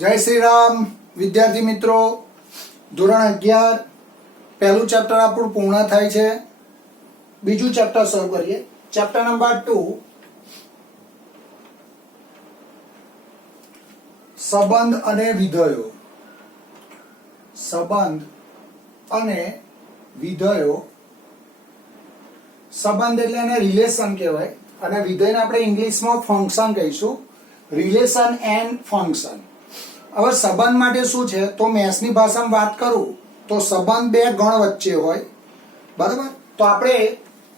જય શ્રી રામ વિદ્યાર્થી મિત્રો, ધોરણ 11 પહેલું ચેપ્ટર આપણું પૂર્ણ થાય છે. બીજું ચેપ્ટર શરૂ કરીએ. ચેપ્ટર નંબર 2 સંબંધ અને વિધેયો. સંબંધ અને વિધેયો. સંબંધ એટલે એને રિલેશન કહેવાય અને વિધેયને આપણે ઇંગ્લિશમાં ફંક્શન કહીશું. Relation and function. હવે સંબંધ માટે શું છે તો મેથ્સની ભાષામાં વાત કરું તો સંબંધ બે ગણ વચ્ચે હોય, બરાબર. તો આપણે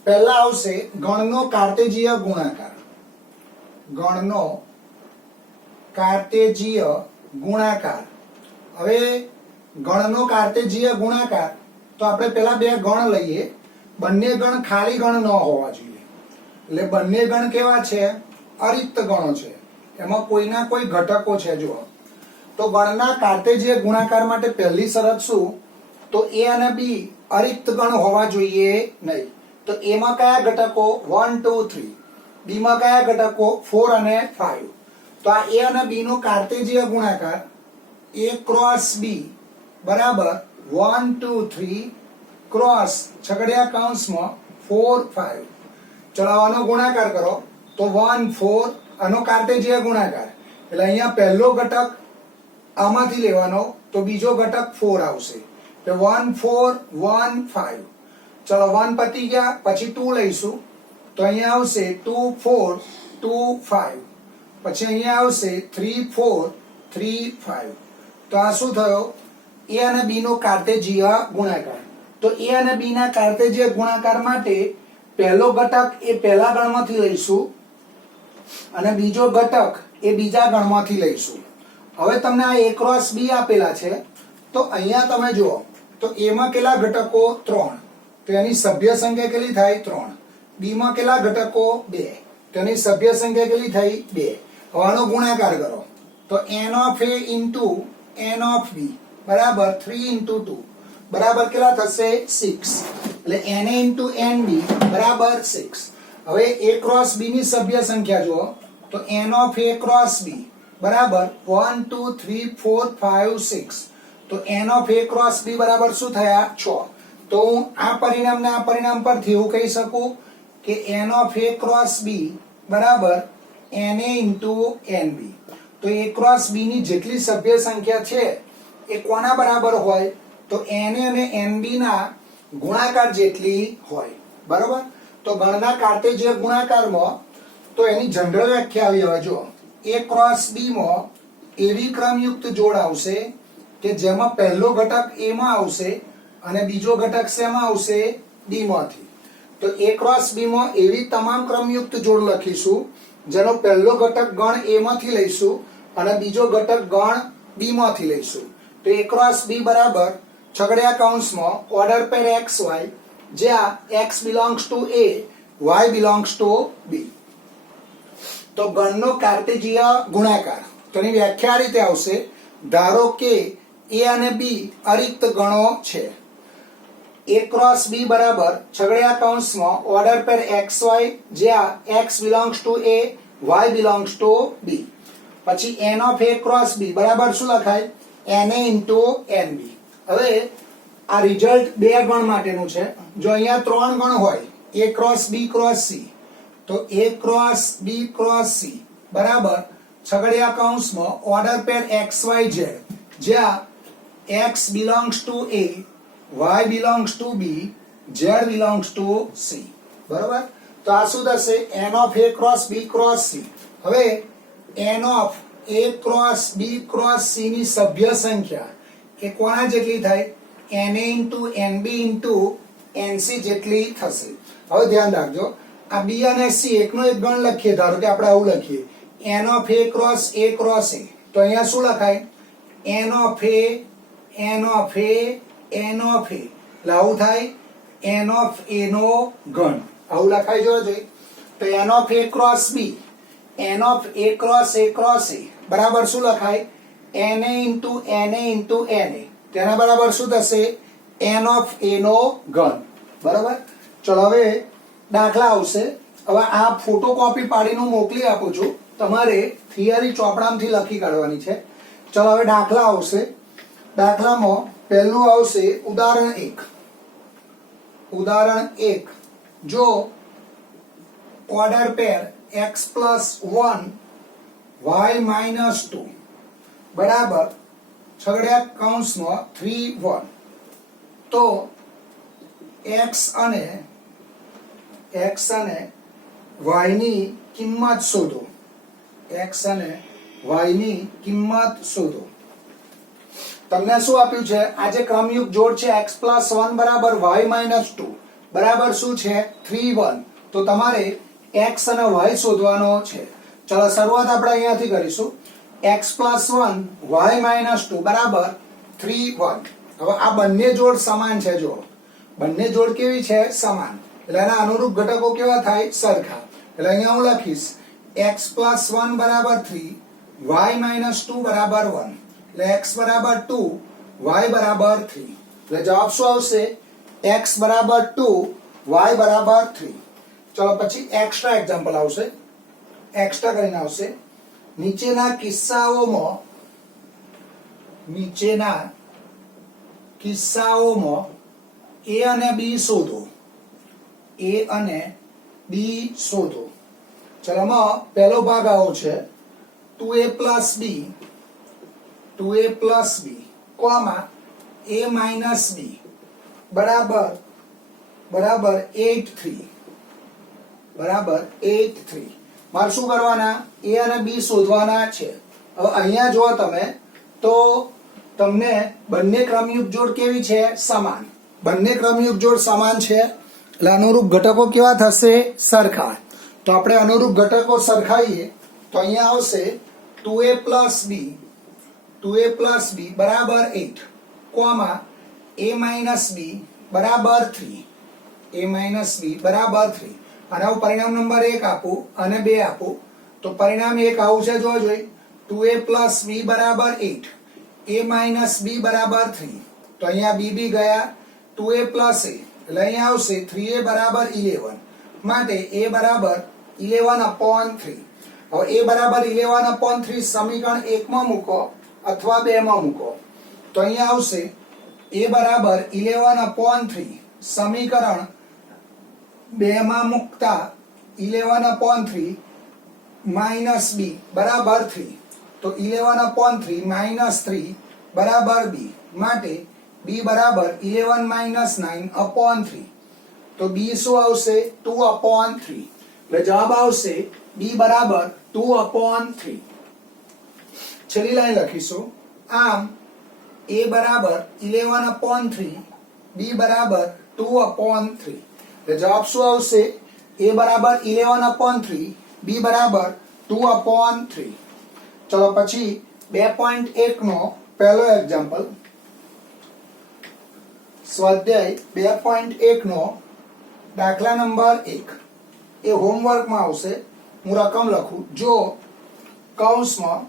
પહેલા આવશે ગણનો કાર્ટેજીય ગુણાકાર. ગણનો કાર્ટેજીય ગુણાકાર. હવે ગણનો કાર્ટેજીય ગુણાકાર તો આપણે પહેલા બે ગણ લઈએ. બંને ગણ ખાલી ગણ ન હોવા જોઈએ, એટલે બંને ગણ કેવા છે? અરિક્ત ગણો છે, એમાં કોઈના કોઈ ઘટકો છે. જુઓ તો ગણના કાર્ટેજીય ગુણાકાર માટે પહેલી શરત શું? તો એ અને બી અરિક્ત ગણ હોવા જોઈએ નહીં. તો એ માં કયા ઘટકો? 1 2 3. બી માં કયા ઘટકો? 4 અને 5. તો આ એ અને બી નો કાર્ટેજીય ગુણાકાર a ક્રોસ બી બરાબર 1 2 3 ક્રોસ છગડિયા કૌંસમાં 4 5. ચલાવવાનો ગુણાકાર કરો તો 1 4. આનો કાર્ટેજીય ગુણાકાર એટલે અહીંયા પહેલો ઘટક આમાંથી લેવાનો તો બીજો ઘટક 4 આવશે. તો 1 4 1 5. ચલો 1 પતી ગયા, પછી 2 લઈશું તો અહીંયા આવશે 2 4 2 5. પછી અહીંયા આવશે 3 4 3 5. તો આ શું થયો? એ અને બી નો કાર્ટેજીય ગુણાકાર. તો એ અને બી ના કાર્ટેજીય ગુણાકાર માટે પહેલો ઘટક એ પહેલા ગણમાંથી લઈશું અને બીજો ઘટક એ બીજા ગણમાંથી લઈશું. હવે તમને આ a ક્રોસ b આપેલા છે તો અહીંયા તમે જુઓ તો a માં કેટલા ઘટકો? 3. તો એની સભ્ય સંખ્યા કેટલી થાય? 3. b માં કેટલા ઘટકો? 2. તો એની સભ્ય સંખ્યા કેટલી થઈ? 2. હવે આનો ગુણાકાર કરો તો n of a into n of b બરાબર 3 into 2 બરાબર કેટલા થશે? 6. એટલે na into nb બરાબર 6. હવે a ક્રોસ b ની સભ્ય સંખ્યા જુઓ તો n of a cross b બરાબર 1 2 3 4 5 6. તો n of a cross b બરાબર શું થયા? 6. તો હું આ પરિણામને આ પરિણામ પરથી એવું કહી શકું કે n of a cross b બરાબર na into nb. તો a ક્રોસ b ની જેટલી સભ્ય સંખ્યા છે એ કોના બરાબર હોય? તો na અને nb ના ગુણાકાર જેટલી હોય, બરાબર. તો ગણના કાર્ટેજીય ગુણાકારમાં તો એની જનરલ વ્યાખ્યા આવી હવે જો a ક્રોસ b માં એવી ક્રમયુક્ત જોડ આવશે કે જેમાં પહેલો ઘટક a માં આવશે અને બીજો ઘટક શેમાં આવશે? b માંથી. તો a ક્રોસ b માં એવી તમામ ક્રમયુક્ત જોડ લખીશું જેનો પહેલો ઘટક ગણ a માંથી લઈશું અને બીજો ઘટક ગણ b માંથી લઈશું. તો a ક્રોસ b બરાબર છગડિયા કૌંસમાં ઓર્ડર પેર xy જ્યાં x belongs to a, y belongs to b. તો ગણનો કાર્ટેજીય ગુણાકાર તો એની વ્યાખ્યા આ રીતે આવશે. ધારો કે a અને b અરિક્ત ગણો છે. a ક્રોસ b બરાબર છગડિયા કૌંસમાં ઓર્ડર પેર xy જ્યાં x belongs to a, y belongs to b. પછી n of a cross b બરાબર શું લખાય? na into nb. હવે આ રિઝલ્ટ બે ગણ માટેનું છે. જો અહીંયા 3 ગણ હોય a cross b cross c તો a cross b cross c બરાબર છગડિયા કૌંસમાં ઓર્ડર પેર xyz જ્યાં x belongs to a, y belongs to b, z belongs to c, બરાબર. તો આ શું થશે? n of a cross b cross c. હવે n of a cross b cross c ની સભ્ય સંખ્યા એ કોના જેટલી થાય? na into nb into nc જેટલી થશે. હવે ધ્યાન રાખજો આ b અને c એકનો એક ગણ લખીએ. ધારો કે આપણે આવું લખીએ n of a cross a cross a. તો અહીંયા શું લખાય? n of a n of a n of a. એટલે આવું થાય n of a નો ગણ. આવું લખાય જોજો. તો n of a cross b n of a cross a cross a બરાબર શું લખાય? na into na into na. તેના બરાબર શું થશે? n of a નો ઘન, બરાબર. ચલો હવે દાખલા આવશે. હવે આ ફોટોકોપી પાડીને મોકલી આપું છું. તમારે થિયરી ચોપડામાંથી લખી કાઢવાની છે. ચલો હવે દાખલા આવશે. દાખલામાં પહેલું આવશે ઉદાહરણ 1. ઉદાહરણ 1, જો ઓર્ડર પેર x + 1 y - 2 બરાબર છગડિયા કૌંસમાં 3 1, તો x અને y ની કિંમત શોધો. x અને y ની કિંમત શોધો. તમને શું આપ્યું છે? આ જે ક્રમયુક્ત જોડ છે x + 1 બરાબર y - 2 બરાબર શું છે? 3 1. તો તમારે x અને y શોધવાનો છે. ચલો શરૂઆત આપણે અહીંયાથી કરીશું. x + 1 y - 2 બરાબર 3 1. હવે આ બંને જોડ સમાન છે. જો બંને જોડ કેવી છે? સમાન. એટલે એના અનુરૂપ ઘટકો કેવા થાય? સરખા. એટલે અહીંયા હું લખીશ x + 1 બરાબર 3 y - 2 બરાબર 1. એટલે x બરાબર 2 y બરાબર 3. એટલે જવાબ શું આવશે? x બરાબર 2 y બરાબર 3. ચલો પછી એક્સ્ટ્રા એક્ઝામ્પલ આવશે. એક્સ્ટ્રા કરીને આવશે. નીચેના કિસ્સાઓમાં a અને b શોધો. a અને b શોધો. ચલો આમાં પહેલો ભાગ આવો છે 2a + b, 2a + b, comma a - b બરાબર 8 3. બરાબર 8 3. મારે શું કરવાના? a અને b શોધવાના છે. હવે અહીંયા જો તમે તો તમને બંને ક્રમયુક્ત જોડ કેવી છે? સમાન. બંને ક્રમયુક્ત જોડ સમાન છે એટલે અનુરૂપ ઘટકો કેવા થશે? સરખા. તો આપણે અનુરૂપ ઘટકો સરખાઈએ તો અહીંયા આવશે 2a + b, 2a + b બરાબર 8, કોમા a - b બરાબર 3, a - b બરાબર 3. અને હું પરિણામ નંબર 1 આપું અને 2 આપું તો પરિણામ 1 આવું છે. જો જોઈ 2a + b બરાબર 8, a - b બરાબર 3. તો અહીંયા b ગયા. 2a + a એટલે અહીંયા આવશે 3a બરાબર 11. માટે a બરાબર 11/3. હવે a બરાબર 11/3 સમીકરણ 1 માં મૂકો અથવા 2 માં મૂકો તો અહીંયા આવશે a બરાબર 11/3 સમીકરણ 2 માં મૂકતા 11/3 - b બરાબર 3. તો 11/3 - 3 બરાબર b. માટે b બરાબર 11 - 9/3. તો b શું આવશે? 2/3. એટલે જવાબ આવશે b બરાબર 2/3. છેલ્લી લાઈન લખીશું. આમ a બરાબર 11/3, b બરાબર 2/3. એટલે જવાબ શું આવશે? a બરાબર 11/3, b બરાબર 2/3. ચલો પછી 2.1 નો પહેલો એક્ઝામ્પલ. સ્વાધ્યાય 2.1 નો દાખલા નંબર 1 એ હોમવર્કમાં આવશે. હું રકમ લખું. જો કૌંસમાં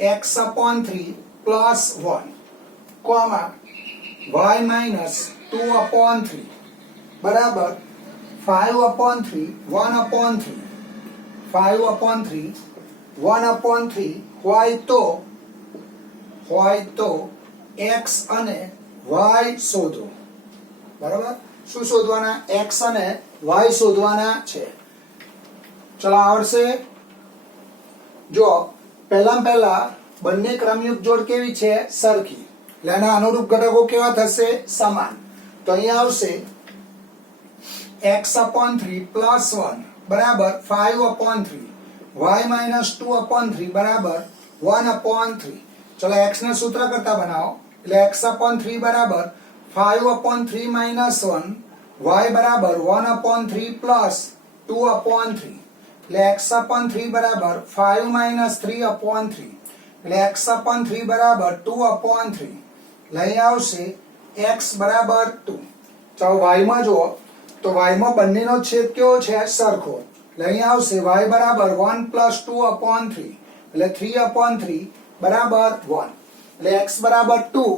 x/3 + 1, કોમા y - 2/3 બરાબર 5/3 1/3, 5/3 1/3 હોય તો x અને y શોધો. બરાબર. શું શોધવાના? x અને y શોધવાના છે. ચલો આવડશે. જો પહેલા બંને ક્રમયુક્ત જોડ કેવી છે? સરખી. એટલે એના અનુરૂપ ઘટકો કેવા થશે? સમાન. તો અહીંયા આવશે x/3 + 1 બરાબર 5/3, y - 2/3 બરાબર 1/3. ચલો x ને સૂત્ર કરતા બનાવો. એટલે x/3 બરાબર 5/3 - 1, y બરાબર 1/3 + 2/3. એટલે x/3 બરાબર 5 - 3/3. એટલે x/3 બરાબર 2/3. એટલે અહીં આવશે x બરાબર 2. ચાલો y માં જુઓ તો y માં બંનેનો છેદ કેવો છે? સરખો. એટલે અહીં આવશે y બરાબર 1 + 2/3. એટલે 3/3 બરાબર 1. એટલે x બરાબર 2,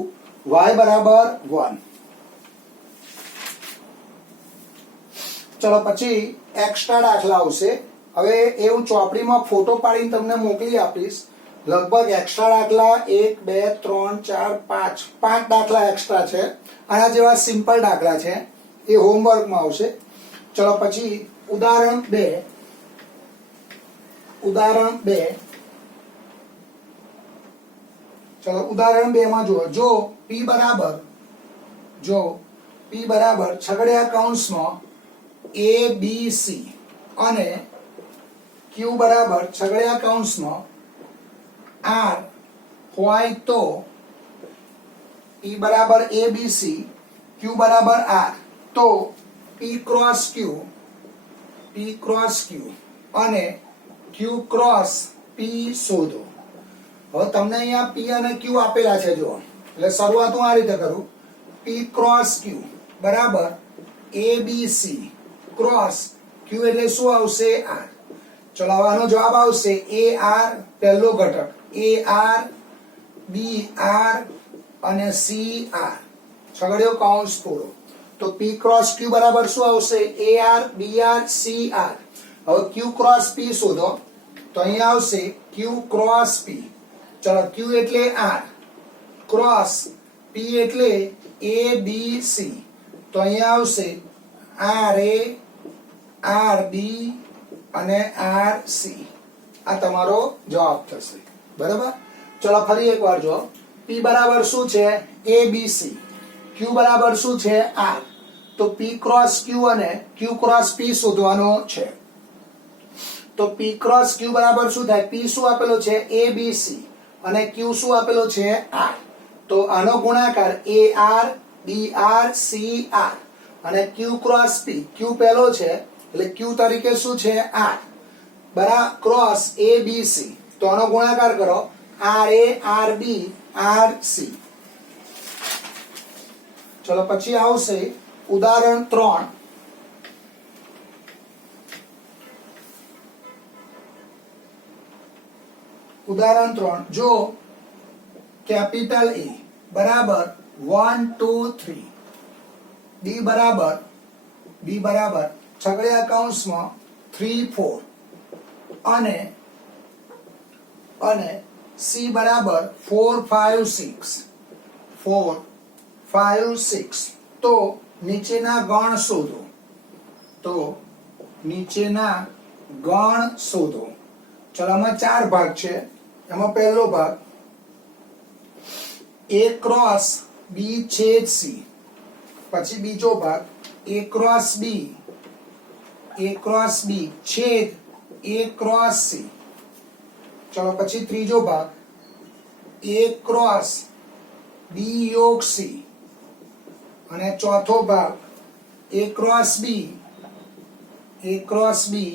y બરાબર 1. ચલો પછી એક્સ્ટ્રા દાખલા આવશે. હવે એ હું ચોપડીમાં ફોટો પાડીને તમને મોકલી આપીશ. લગભગ એક્સ્ટ્રા દાખલા 1 2 3 4 5 5 દાખલા એક્સ્ટ્રા છે. આના જેવા સિમ્પલ દાખલા છે, એ હોમવર્કમાં આવશે. ચલો પછી ઉદાહરણ 2. ચલો ઉદાહરણ 2 માં જુઓ. જો P બરાબર છગડીયા કૌંસમાં ABC અને Q બરાબર છગડીયા કૌંસમાં R હોય તો P બરાબર ABC, Q બરાબર R, તો P ક્રોસ Q અને Q ક્રોસ P શોધો. હવે તમને અહીંયા P અને Q આપેલા છે જુઓ, એટલે શરૂઆત હું આ રીતે કરું. P ક્રોસ Q બરાબર ABC ક્રોસ Q એટલે શું આવશે? R. ચલો આનો જવાબ આવશે AR પહેલો ઘટક AR, BR અને CR, છગડીયો કૌંસ પૂરો. તો P ક્રોસ Q બરાબર શું આવશે? AR, BR, CR. હવે Q ક્રોસ P શોધો, તો અહીંયા આવશે Q ક્રોસ P. ચલો Q એટલે R, ક્રોસ P એટલે ABC, તો અહીંયા આવશે RA, RB અને RC. આ તમારો જવાબ થશે. બરાબર. ચલો ફરી એકવાર જો. P બરાબર શું છે? ABC. Q બરાબર શું છે? R. તો P ક્રોસ Q અને Q ક્રોસ P શોધવાનો છે. તો P ક્રોસ Q બરાબર શું થાય? P શું આપેલો છે? ABC અને Q શું આપેલો છે? R. તો આનો ગુણાકાર AR, BR, CR અને Q ક્રોસ P. Q પહેલો છે એટલે Q તરીકે શું છે? R બરાબર ક્રોસ ABC, તો આનો ગુણાકાર કરો RA, RB, RC. ચલો પછી આવશે ઉદાહરણ 3. ઉદાહરણ 3. જો કેપિટલ A બરાબર 1 2 3, B બરાબર છગડીયા કૌંસમાં 3 4 અને C બરાબર 4 5 6, તો નીચેના ગણ શોધો. ચલો આમાં 4 ભાગ છે. એમાં પહેલો ભાગ A ક્રોસ B છેદ C, પછી બીજો ભાગ A ક્રોસ B છેદ A ક્રોસ C. ચલો પછી ત્રીજો ભાગ A ક્રોસ B યોગ C અને ચોથો ભાગ A ક્રોસ B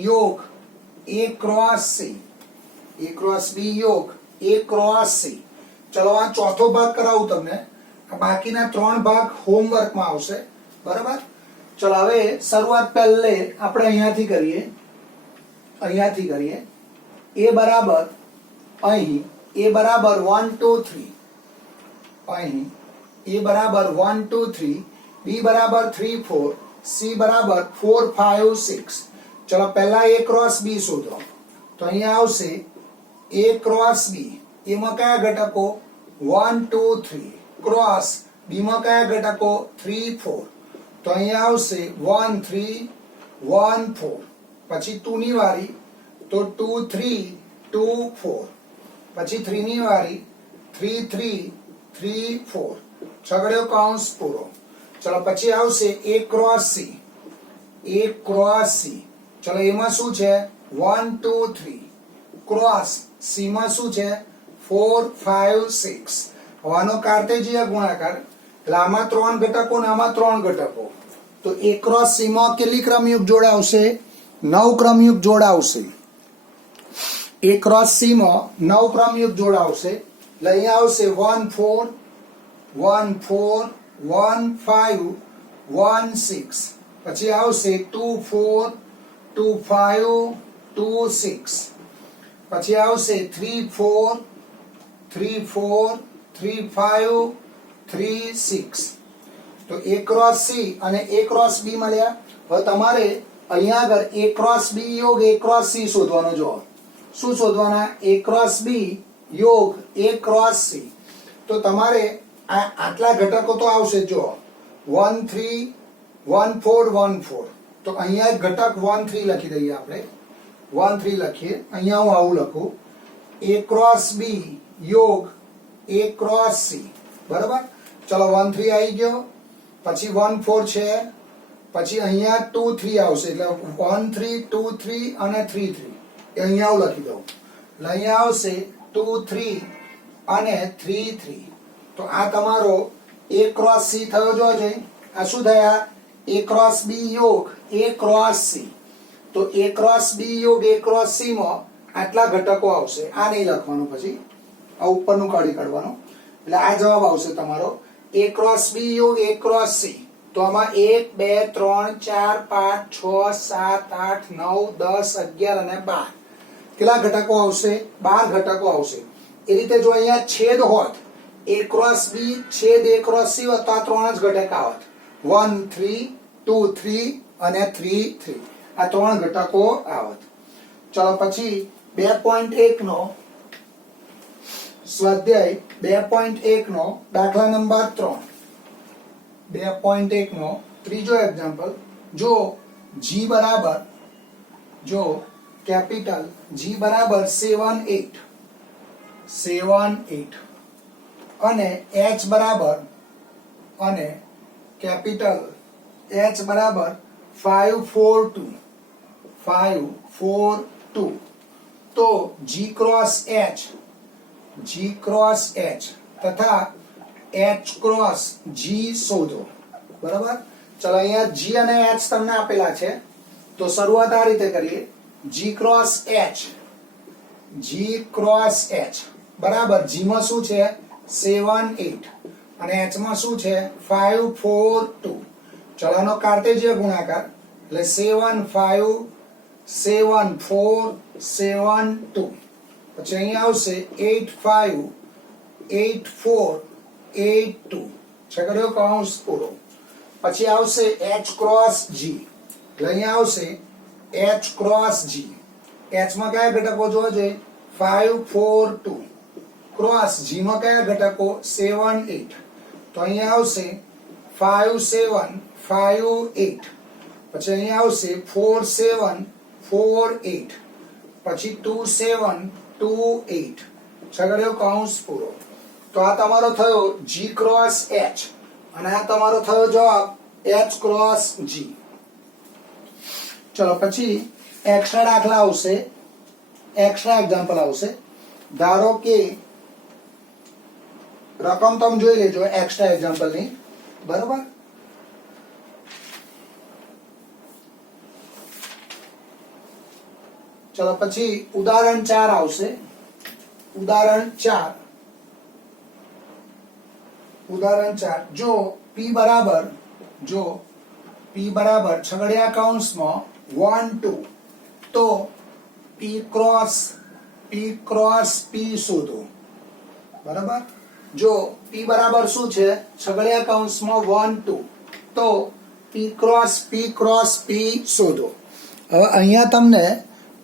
યોગ A ક્રોસ C, ચલો આ ચોથો ભાગ કરાવું તમને. બાકીના 3 ભાગ હોમવર્કમાં આવશે. બરાબર. ચલો હવે શરૂઆત પહેલે આપણે અહીંયાથી કરીએ. A બરાબર અહીં A બરાબર 1 2 3, અહીં A બરાબર 1 2 3, B બરાબર 3 4, C બરાબર 4 5 6. ચલો પહેલા A ક્રોસ B શોધો. તો અહીંયા આવશે A ક્રોસ B. એમાં કયા ઘટકો? 1 2 3. ક્રોસ B માં કયા ઘટકો? 3 4. તો અહીંયા આવશે 1 3 1 4. પછી 2 ની વારી, તો 2 3 2 4. પછી 3 ની વારી, 3 3 3 4. છગડીયો કૌંસ પૂરો. ચલો પછી આવશે A ક્રોસ C. ચલો એમાં શું છે? 1 2 3. ક્રોસ C માં શું છે? 4 5 6. આનો કાર્ટેશિયન ગુણાકાર, એટલે આમાં 3 ઘટકો ને આમાં 3 ઘટકો. તો A ક્રોસ C માં કેટલી ક્રમયુક્ત જોડ આવશે? 9 ક્રમયુક્ત જોડ આવશે. A ક્રોસ C માં 9 ક્રમયુક્ત જોડ આવશે. એટલે અહીંયા આવશે 1 4 1 4 1 5 1 6. પછી આવશે 2 4 2 5 2 6. પછી આવશે 3 4 3 4 3 5 3 6. તો A ક્રોસ C અને A ક્રોસ B મળ્યા. હવે તમારે અહીંયા આગળ A ક્રોસ B યોગ A ક્રોસ C શોધવાનો. જો શું શોધવાના? A ક્રોસ B યોગ A ક્રોસ C. તો તમારે આટલા ઘટકો તો આવશે જો 1 3 1 4 1 4. તો અહીંયા ઘટક 1 3 લખી દઈએ આપણે 1 3 લખીએ. અહીંયા હું આવું લખું A ક્રોસ B યોગ A ક્રોસ C. બરાબર. ચલો 1 3 આવી ગયો. પછી 1 4 છે. પછી અહીંયા 2 3 આવશે એટલે 1 3 2 3 અને 3 3 એ અહીંયા હું લખી દઉં. એટલે અહીંયા આવશે 2 3 અને 3 3. તો આ તમારો A ક્રોસ C થયો જોજે. આ શું થયા? A ક્રોસ B યોગ A ક્રોસ C. તો A ક્રોસ B યોગ A ક્રોસ C માં આટલા ઘટકો આવશે. આ નહીં લખવાનું, પછી આ ઉપરનું કાઢી કાઢવાનું. એટલે આ જવાબ આવશે તમારો A ક્રોસ B યોગ A ક્રોસ C. તો આમાં 1 2 3 4 5 6 7 8 9 10 11 અને 12 કેટલા ઘટકો આવશે? 12 ઘટકો આવશે. એ રીતે જો અહીંયા છેદ હોત A ક્રોસ B છેદ A ક્રોસ C હોત તો આ ત્રણ જ ઘટક આવત. 1 3 2 3 અને 3 3 આ ત્રણ ઘટકો આવત. ચલો પછી 2.1 નો સ્વાધ્યાય 2.1 નો દાખલા નંબર 3. 2.1 નો ત્રીજો એક્ઝામ્પલ. જો G બરાબર જો કેપિટલ G બરાબર 7 8 અને H બરાબર અને કેપિટલ H બરાબર 5 4 2 તો G ક્રોસ H તથા H ક્રોસ G શોધો. બરાબર. ચલો અહીંયા G અને H તમને આપેલા છે તો શરૂઆત આ રીતે કરીએ. G ક્રોસ H બરાબર. G માં શું છે? 7 8 અને H માં શું છે? 5 4 2. ચલો આનો કાર્ટેજીય ગુણાકાર એટલે 7 5 7 4 7 2. પછી અહીંયા આવશે 8 5 8 4 8 2. છગડ્યો કૌંસ પૂરો. પછી આવશે H ક્રોસ G. એટલે અહીંયા આવશે H ક્રોસ G. H માં કયા ઘટકો જોજે? 5 4 2. ક્રોસ G માં કયા ઘટકો? 7 8. તો અહીંયા આવશે 5 7 5 8. પછી અહીંયા આવશે 4 7 4 8. પછી 2 7 2 8. છગડ્યો કૌંસ પૂરો. તો આ તમારો થયો G ક્રોસ H અને આ તમારો થયો જવાબ H ક્રોસ G. ચલો પછી એક્સ્ટ્રા દાખલા આવશે, એક્સ્ટ્રા એક્ઝામ્પલ આવશે. ધારો કે રકમ તમે જોઈ લેજો એક્સ્ટ્રા એક્ઝામ્પલ ની. બરોબર. ચલો પછી ઉદાહરણ 4 આવશે. ઉદાહરણ 4 જો P બરાબર છગડિયા કૌંસમાં 1 2 તો P ક્રોસ P શોધો. બરાબર. જો P બરાબર શું છે? છગડિયા કૌંસમાં 1 2 તો P ક્રોસ P શોધો. હવે અહીંયા તમને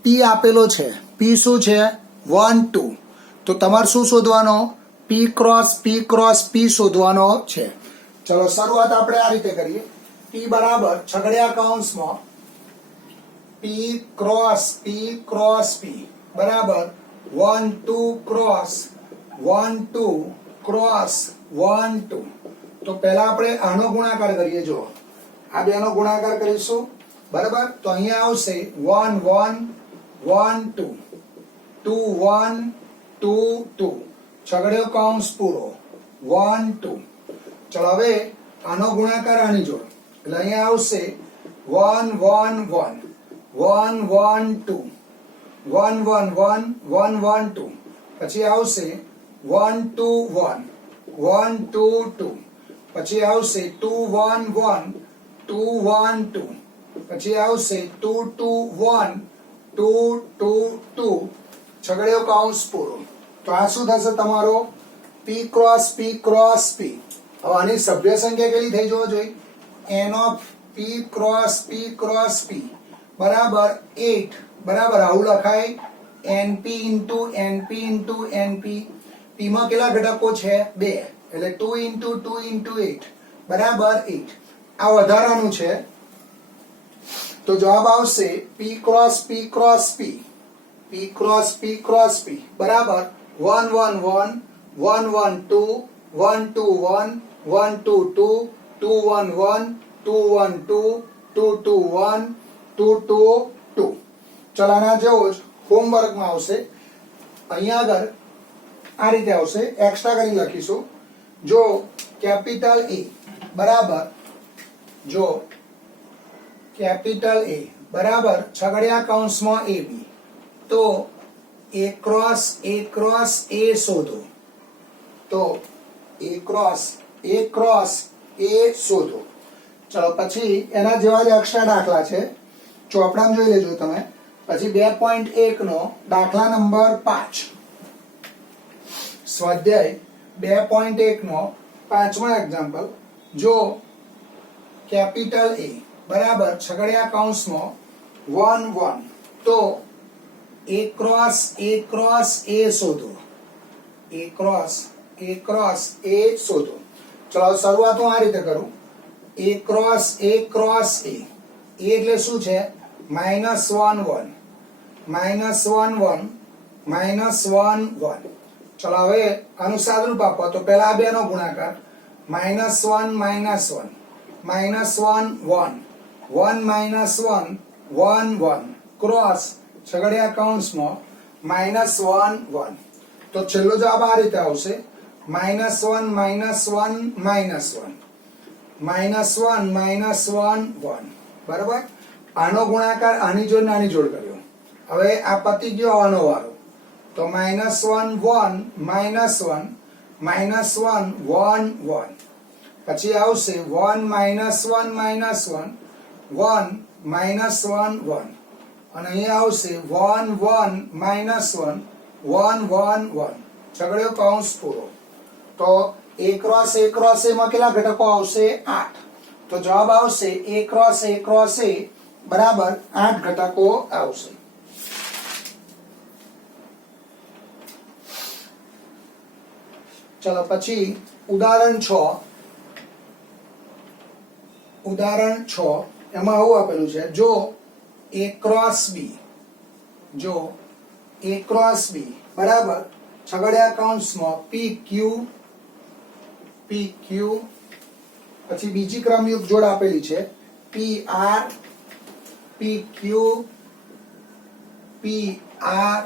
P આપેલો છે. P શું છે? 1 2. તો તમારે શું શોધવાનો? P ક્રોસ P શોધવાનો છે. ચલો શરૂઆત આપણે આ રીતે કરીએ. P બરાબર છગડિયા કૌંસમાં P ક્રોસ P બરાબર 1 2 ક્રોસ 1 2 ક્રોસ 1 2. તો પહેલા આપણે આનો ગુણાકાર કરીએ. જો આ બેનો ગુણાકાર કરીશું. બરાબર. તો અહીંયા આવશે 1 1 1 2 2 1 2 2. છગડ્યો કૌંસ પૂરો 1 2. ચલો હવે આનો ગુણાકાર આની જોડે એટલે અહીંયા આવશે 1 1 1 1 1 2 1 1 1 1 1 2. પછી આવશે 1 2 1 1 2 2. પછી આવશે 2 1 1 2 1 2. પછી આવશે 2 2 1 2 2 2. છગડ્યો કૌંસ પૂરો. તો આ શું થશે તમારો? P cross P. હવે આની સભ્ય સંખ્યા કેટલી થઈ જવો જોઈએ? N of P cross P બરાબર 8. બરાબર. આવું લખાય NP into NP into NP. P માં કેટલા ઘટકો છે? 2, એટલે 2 ઇન્ટુ 2 ઇન્ટુ 8 બરાબર 8. આ વધારાનું છે તો જવાબ આવશે પી ક્રોસ પી ક્રોસ પી, પી ક્રોસ પી ક્રોસ પી બરાબર 1 1 1 1 1 2 1 2 1 1 2 2 2 1 1 2 1 2 2 2 1 2 2 2. ચલો આના જેવો જ હોમવર્કમાં આવશે. અહીંયા આગળ આ રીતે આવશે, એક્સ્ટ્રા કરી લખીશું. જો કેપિટલ એ બરાબર, જો કેપિટલ એ બરાબર છગડિયા કૌંસમાં એ બી, તો એ ક્રોસ એ શોધો. તો એ ક્રોસ એ શોધો. ચલો પછી એના જેવા જ એક્સ્ટ્રા દાખલા છે, ચોપડામાં જોઈ લેજો તમે. પછી 2.1 નો દાખલા નંબર 5, સ્વાધ્યાય 2.1 નો 5મો એક્ઝામ્પલ. જો કેપિટલ એ બરાબર છગડિયા કૌંસમાં 1 1, તો એ ક્રોસ એ શોધો. એ ક્રોસ એ શોધો. ચલો શરૂઆત હું આ રીતે કરું. એ ક્રોસ એ એટલે શું છે? -1 1 -1 1 -1 1. ચલો હવે આનું સાદુરૂપ આપો તો પહેલા આ બેનો ગુણાકાર -1 -1 -1 1 1 -1 1 1 ક્રોસ છગડિયા કૌંસમાં -1 1. તો છેલ્લો જવાબ આ રીતે આવશે -1 -1 -1 -1 બરાબર. આનો ગુણાકાર આની જોડ નાની જોડ કર્યો. હવે આ પતી ગયો આનો વારો, તો -1 1 -1 -1 1 1. પછી આવશે 1 -1 -1 1 -1 1, અને અહીંયા આવશે 1 1 -1 1 1 1. છગડીયો કૌંસ પૂરો. તો એ ક્રોસ એમાં કેટલા ઘટકો આવશે? 8. તો જવાબ આવશે એ ક્રોસ એ બરાબર 8 ઘટકો આવશે. ચલો પછી ઉદાહરણ 6 એમાં આવું આપેલું છે. જો એ ક્રોસ બી બરાબર છગડિયા કૌંસમાં પી ક્યુ પછી બીજી ક્રમયુક્ત જોડ આપેલી છે પી આર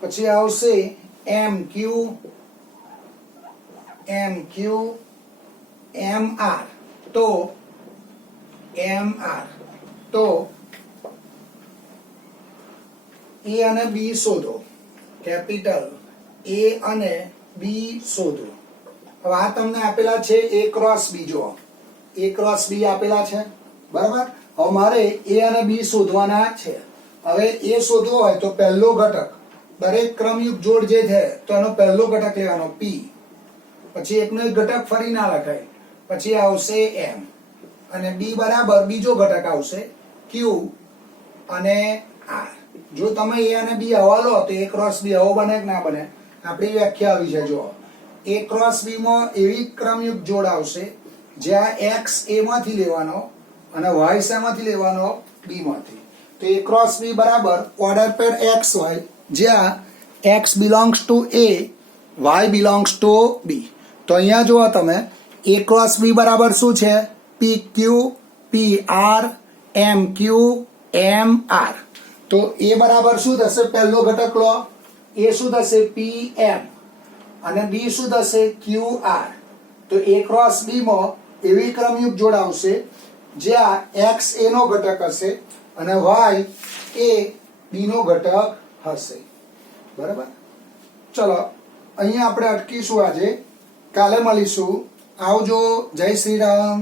પછી આવશે એમ ક્યુ એમ આર. તો એ અને બી શોધો. કેપિટલ એ અને બી શોધો. હવે આ તમને આપેલા છે એ ક્રોસ બી. જો એ ક્રોસ બી આપેલા છે બરાબર. હવે મારે એ અને બી શોધવાના છે. હવે એ શોધવો હોય તો પહેલો ઘટક, દરેક ક્રમયુક્ત જોડ જે છે તો એનો પહેલો ઘટક લેવાનો પી, પછી એકનો એક ઘટક ફરી ના લખાય, પછી આવશે એમ, અને બી બરાબર બીજો ઘટક આવશે ક્યુ અને આર. જો તમે એ અને બી આવા લો તો એ ક્રોસ બી આવો બને કે ના બને? આપણી વ્યાખ્યા આવી છે. જો એ ક્રોસ બી માં એવી ક્રમયુક્ત જોડ આવશે જ્યાં એક્સ એ માંથી લેવાનો અને વાય શેમાંથી લેવાનો? બી માંથી. તો એ ક્રોસ બી બરાબર ઓર્ડર પેર એક્સ હોય, જ્યાં x belongs to A, y belongs to B. તો અહીંયા જુઓ તમે, એ ક્રોસ બી બરાબર શું છે? પી ક્યુ પી આર એમ ક્યુ એમ આર. તો એ બરાબર શું થશે? પહેલો ઘટક લો, એ શું થશે? પી એમ, અને બી શું થશે? Q R. તો એ ક્રોસ બી માં એવી ક્રમયુક્ત જોડ આવશે જ્યાં એક્સ એ નો ઘટક હશે અને વાય એ બી નો ઘટક હશે. બરાબર. ચલો અહીંયા આપણે અટકીશું આજે. કાલે મળીશું. આવજો. જય શ્રી રામ.